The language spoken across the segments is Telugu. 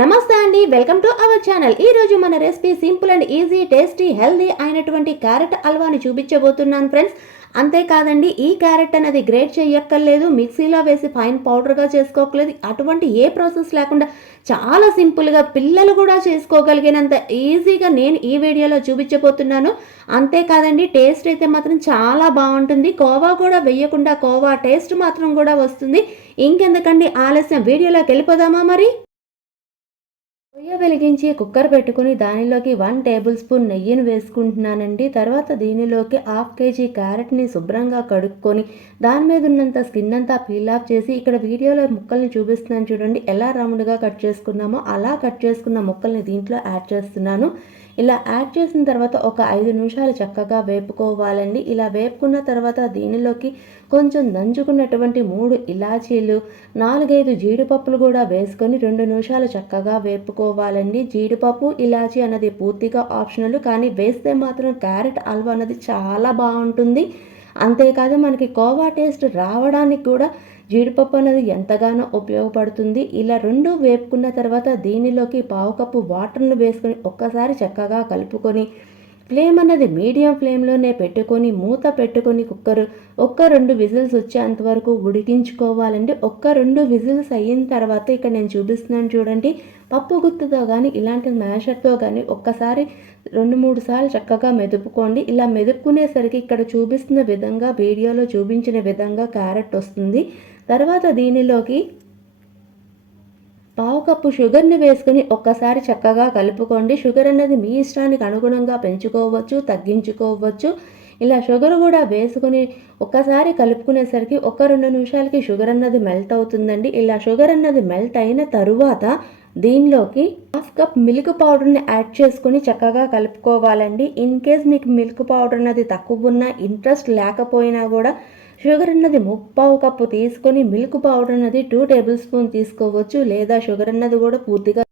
నమస్తే అండి వెల్కమ్ టు అవర్ ఛానల్. ఈ రోజు మన recipe simple and easy tasty healthy అయినటువంటి క్యారెట్ హల్వాని చూపించబోతున్నాను ఫ్రెండ్స్. అంతేకాదండి ఈ క్యారెట్ అనేది గ్రేట్ చేయక్కర్లేదు మిక్సీలో వేసి ఫైన్ పౌడర్గా చేసుకోకలేదు. అటువంటి ఏ ప్రాసెస్ లేకుండా చాలా సింపుల్గా పిల్లలు కూడా చేసుకోగలిగినంత ఈజీగా నేను ఈ వీడియోలో చూపించబోతున్నాను. అంతేకాదండి టేస్ట్ అయితే మాత్రం చాలా బాగుంటుంది. కోవా కూడా వేయకుండా కోవా టేస్ట్ మాత్రం కూడా వస్తుంది. ఇంకెందుకండి ఆలస్యం? వీడియోలోకి వెళ్ళిపోదామా మరి? పొయ్యి వెలిగించి కుక్కర్ పెట్టుకుని దానిలోకి వన్ టేబుల్ స్పూన్ నెయ్యిని వేసుకుంటున్నానండి. తర్వాత దీనిలోకి హాఫ్ కేజీ క్యారెట్ని శుభ్రంగా కడుక్కొని దాని మీద ఉన్నంత స్కిన్ అంతా పీల్ ఆఫ్ చేసి ఇక్కడ వీడియోలో ముక్కల్ని చూపిస్తున్నాను చూడండి. ఎలా రౌండ్గా కట్ చేసుకున్నామో అలా కట్ చేసుకున్న ముక్కల్ని దీంట్లో యాడ్ చేస్తున్నాను. ఇలా యాడ్ చేసిన తర్వాత ఒక ఐదు నిమిషాలు చక్కగా వేపుకోవాలండి. ఇలా వేపుకున్న తర్వాత దీనిలోకి కొంచెం దంచుకున్నటువంటి మూడు ఇలాచీలు నాలుగైదు జీడిపప్పులు కూడా వేసుకొని రెండు నిమిషాలు చక్కగా వేపుకోవాలండి. జీడిపప్పు ఇలాచీ అన్నది పూర్తిగా ఆప్షనల్ కానీ వేస్తే మాత్రం క్యారెట్ హల్వా అన్నది చాలా బాగుంటుంది. అంతేకాదు మనకి కోవా టేస్ట్ రావడానికి కూడా జీడిపప్పు అనేది ఎంతగానో ఉపయోగపడుతుంది. ఇలా రెండు వేపుకున్న తర్వాత దీనిలోకి పావు కప్పు వాటర్ను వేసుకొని ఒక్కసారి చక్కగా కలుపుకొని ఫ్లేమ్ అన్నది మీడియం ఫ్లేమ్లోనే పెట్టుకొని మూత పెట్టుకొని కుక్కర్ ఒక్క రెండు విజిల్స్ వచ్చేంత వరకు ఉడికించుకోవాలండి. ఒక్క రెండు విజిల్స్ అయిన తర్వాత ఇక్కడ నేను చూపిస్తున్నాను చూడండి. పప్పు గుత్తుతో కానీ ఇలాంటి మ్యాషర్తో కానీ ఒక్కసారి రెండు మూడు సార్లు చక్కగా మెదుపుకోండి. ఇలా మెదుపుకునేసరికి ఇక్కడ చూపిస్తున్న విధంగా వీడియోలో చూపించిన విధంగా క్యారెట్ వస్తుంది. తర్వాత దీనిలోకి పావు కప్పు షుగర్ని వేసుకుని ఒక్కసారి చక్కగా కలుపుకోండి. షుగర్ అనేది మీ ఇష్టానికి అనుగుణంగా పెంచుకోవచ్చు తగ్గించుకోవచ్చు. ఇలా షుగర్ కూడా వేసుకుని ఒక్కసారి కలుపుకునేసరికి ఒక రెండు నిమిషాలకి షుగర్ అన్నది మెల్ట్ అవుతుందండి. ఇలా షుగర్ అన్నది మెల్ట్ అయిన తరువాత దీనిలోకి హాఫ్ కప్ మిల్క్ పౌడర్ని యాడ్ చేసుకుని చక్కగా కలుపుకోవాలండి. ఇన్ కేస్ మీకు మిల్క్ పౌడర్ అన్నది తక్కువ ఉన్నా ఇంట్రెస్ట్ లేకపోయినా కూడా షుగర్ అన్నది ముప్పావు కప్పు తీసుకొని మిల్క్ పౌడర్ అన్నది టూ టేబుల్ స్పూన్ తీసుకోవచ్చు లేదా షుగర్ అన్నది కూడా పూర్తిగా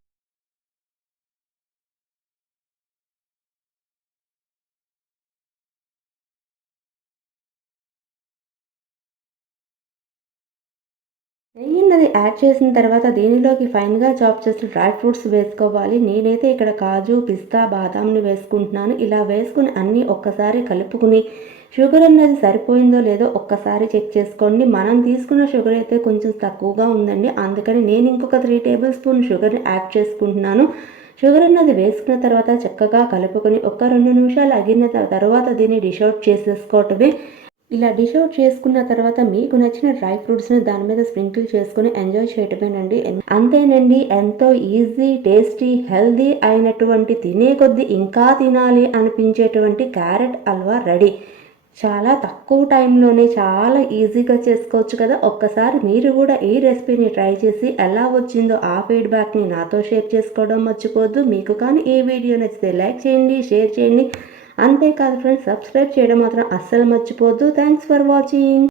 నెయ్యి అన్నది యాడ్ చేసిన తర్వాత దీనిలోకి ఫైన్గా చాప్ చేసిన డ్రై ఫ్రూట్స్ వేసుకోవాలి. నేనైతే ఇక్కడ కాజు పిస్తా బాదాంని వేసుకుంటున్నాను. ఇలా వేసుకుని అన్నీ ఒక్కసారి కలుపుకుని షుగర్ అన్నది సరిపోయిందో లేదో ఒక్కసారి చెక్ చేసుకోండి. మనం తీసుకున్న షుగర్ అయితే కొంచెం తక్కువగా ఉందండి. అందుకని నేను ఇంకొక త్రీ టేబుల్ స్పూన్ షుగర్ని యాడ్ చేసుకుంటున్నాను. షుగర్ అన్నది వేసుకున్న తర్వాత చక్కగా కలుపుకొని ఒక రెండు నిమిషాలు అగిన తర్వాత దీన్ని డిషౌట్ చేసేసుకోవటమే. ఇలా డిష్ అవుట్ చేసుకున్న తర్వాత మీకు నచ్చిన డ్రై ఫ్రూట్స్ని దాని మీద స్ప్రింకిల్ చేసుకుని ఎంజాయ్ చేయటమేనండి. అంతేనండి ఎంతో ఈజీ టేస్టీ హెల్దీ అయినటువంటి తినే కొద్దీ ఇంకా తినాలి అనిపించేటువంటి క్యారెట్ హల్వా రెడీ. చాలా తక్కువ టైంలోనే చాలా ఈజీగా చేసుకోవచ్చు కదా. ఒక్కసారి మీరు కూడా ఈ రెసిపీని ట్రై చేసి ఎలా వచ్చిందో ఆ ఫీడ్బ్యాక్ని నాతో షేర్ చేసుకోవడం మర్చిపోద్దు మీకు కానీ ఈ వీడియో నచ్చితే లైక్ చేయండి షేర్ చేయండి. అంతేకాదు ఫ్రెండ్స్ సబ్స్క్రైబ్ చేయడం మాత్రం అస్సలు మర్చిపోద్దు థ్యాంక్స్ ఫర్ వాచింగ్